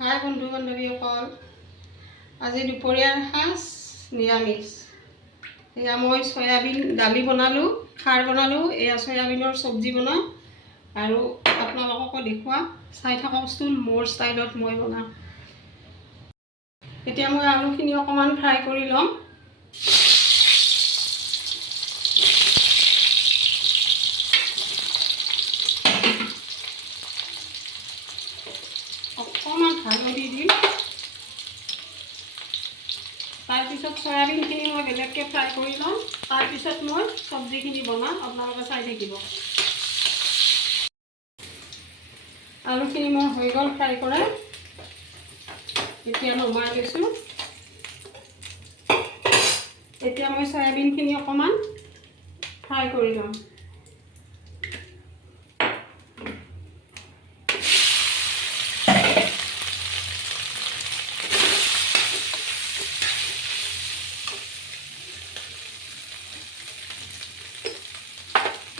হাই বন্ধু বান্ধৱীসকল, আজি দুপৰীয়াৰ সাজ নিৰামিষ। এয়া মই সয়াবিন দালি বনালোঁ, খাৰ বনালোঁ, এয়া সয়াবিনৰ চব্জি বনাওঁ আৰু আপোনালোককো দেখুৱাম। চাই থাককচোন মোৰ ষ্টাইলত মই বনাম। এতিয়া মই আলুখিনি অকণমান ফ্ৰাই কৰি ল'ম। অকণমান হালধি দিম। তাৰপিছত সয়াবিনখিনি মই বেলেগকৈ ফ্ৰাই কৰি ল'ম। তাৰপিছত মই চব্জিখিনি বনাম, আপোনালোকে চাই থাকিব। আলুখিনি মোৰ হৈ গ'ল ফ্ৰাই কৰা। এতিয়া নমাই লৈছোঁ। এতিয়া মই সয়াবিনখিনি অকণমান ফ্ৰাই কৰি ল'ম।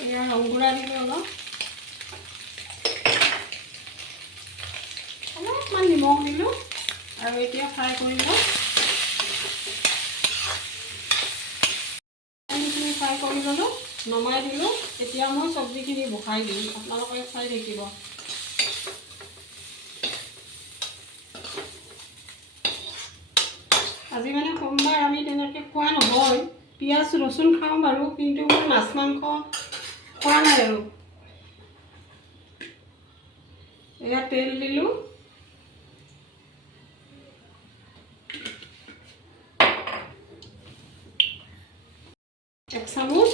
এয়া ৰংগুড়া দিলোঁ অলপমান নিমখ দিলোঁ আৰু এতিয়া ফ্ৰাই কৰি লওঁ। সয়াবিনখিনি ফ্ৰাই কৰি ল'লোঁ, নমাই দিলোঁ। এতিয়া মই চব্জিখিনি বহাই দিম, আপোনালোকে চাই থাকিব। আজি মানে সোমবাৰ, আমি তেনেকৈ খোৱা নহয়। পিঁয়াজ ৰচুন খাওঁ বাৰু, কিন্তু মই মাছ মাংস খোৱা নাই আৰু। এয়া তেল দিলোঁ, এক চামুচ।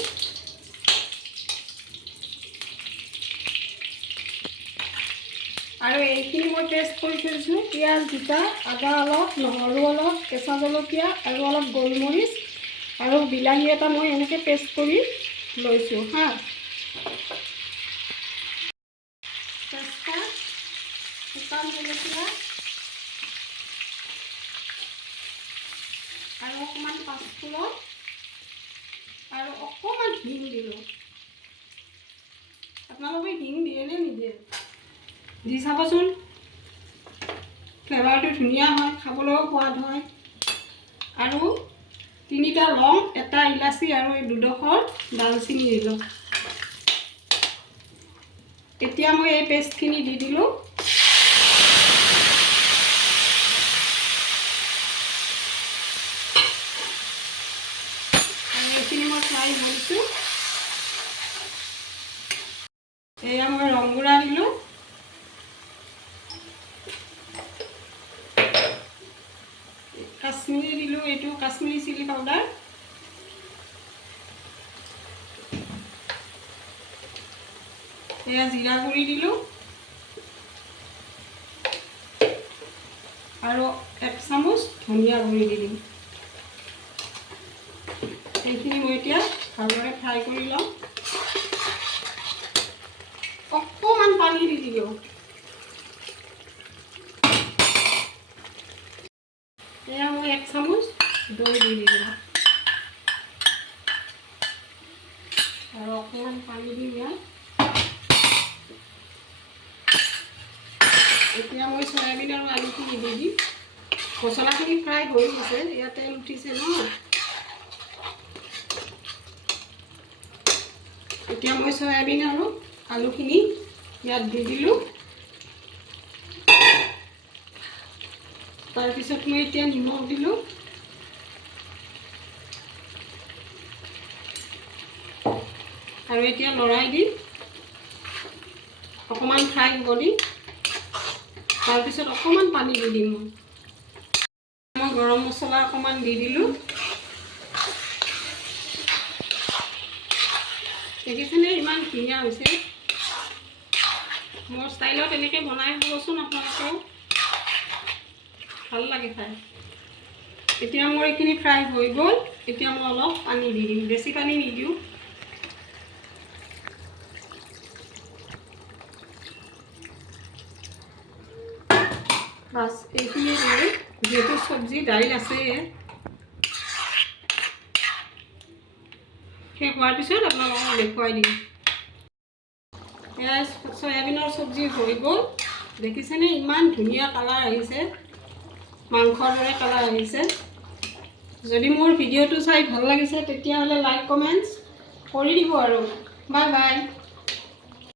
আৰু এইখিনি মই পেষ্ট কৰি থৈছোঁ। পিঁয়াজ দুটা, আদা অলপ, নহৰু অলপ, কেঁচা জলকীয়া আৰু অলপ গোলমৰিচ আৰু বিলাহী এটা মই এনেকৈ পেষ্ট কৰি লৈছোঁ হা। তেজপাত, শুকান জলকীয়া আৰু অকণমান পাঁচফোৰণ আৰু অকণমান হিং দিলোঁ। আপোনালোকে হিং দিয়ে নে নিদিয়ে? দি চাবচোন, ফ্লেভাৰটো ধুনীয়া হয়, খাবলৈও সোৱাদ হয়। আৰু 3টা লং, এটা ইলাচি আৰু এই 2ডোখৰ দালচিনি দিলোঁ। এতিয়া মই এই পেষ্টখিনি দি দিলোঁ। আৰু এইখিনি মই ফ্ৰাই কৰিছোঁ। এয়া মই ৰংগুড়া দিলোঁ, কাশ্মীৰী দিলোঁ, এইটো কাশ্মীৰী চিলি পাউডাৰ। এয়া জিৰা গুড়ি দিলোঁ আৰু 1 চামুচ ধনিয়া গুড়ি দি দিম। এইখিনি মই এতিয়া ভালদৰে ফ্ৰাই কৰি লওঁ। অকণমান পানী দি দিলোঁ। এয়া মই 1 চামুচ দৈ দি দিলোঁ আৰু অকণমান পানী দি ইয়াত। এতিয়া মই সয়াবিন আৰু আলুখিনি দি দিম। মছলাখিনি ফ্ৰাই হৈ গৈছে, ইয়াত তেল উঠিছে ন। এতিয়া মই সয়াবিন আৰু আলুখিনি ইয়াত দি দিলোঁ। তাৰপিছত মই এতিয়া নিমখ দিলোঁ আৰু এতিয়া লৰাই দিম, অকণমান ফ্ৰাই হ'ব দিম। তাৰপিছত অকণমান পানী দি দিম। মই গৰম মছলা অকণমান দি দিলোঁ। দেখিছেনে ইমান ধুনীয়া হৈছে। মোৰ ষ্টাইলত এনেকৈ বনাই খাবচোন আপোনালোকেও, ভাল লাগে খাই। এতিয়া মোৰ এইখিনি ফ্ৰাই হৈ গ'ল। এতিয়া মই অলপ পানী দি দিম, বেছি পানী নিদিওঁ। বাছ এইখিনি দিলে, যিহেতু চব্জি দাইল আছে। শেষ হোৱাৰ পিছত আপোনালোকক দেখুৱাই দিম। এয়া সয়াবিনৰ চব্জি হৈ গ'ল। দেখিছেনে ইমান ধুনীয়া কালাৰ আহিছে, মাংসৰ দৰে কালাৰ আহিছে। যদি মোৰ ভিডিঅ'টো চাই ভাল লাগিছে তেতিয়াহ'লে লাইক কমেণ্টছ কৰি দিব আৰু। Bye bye.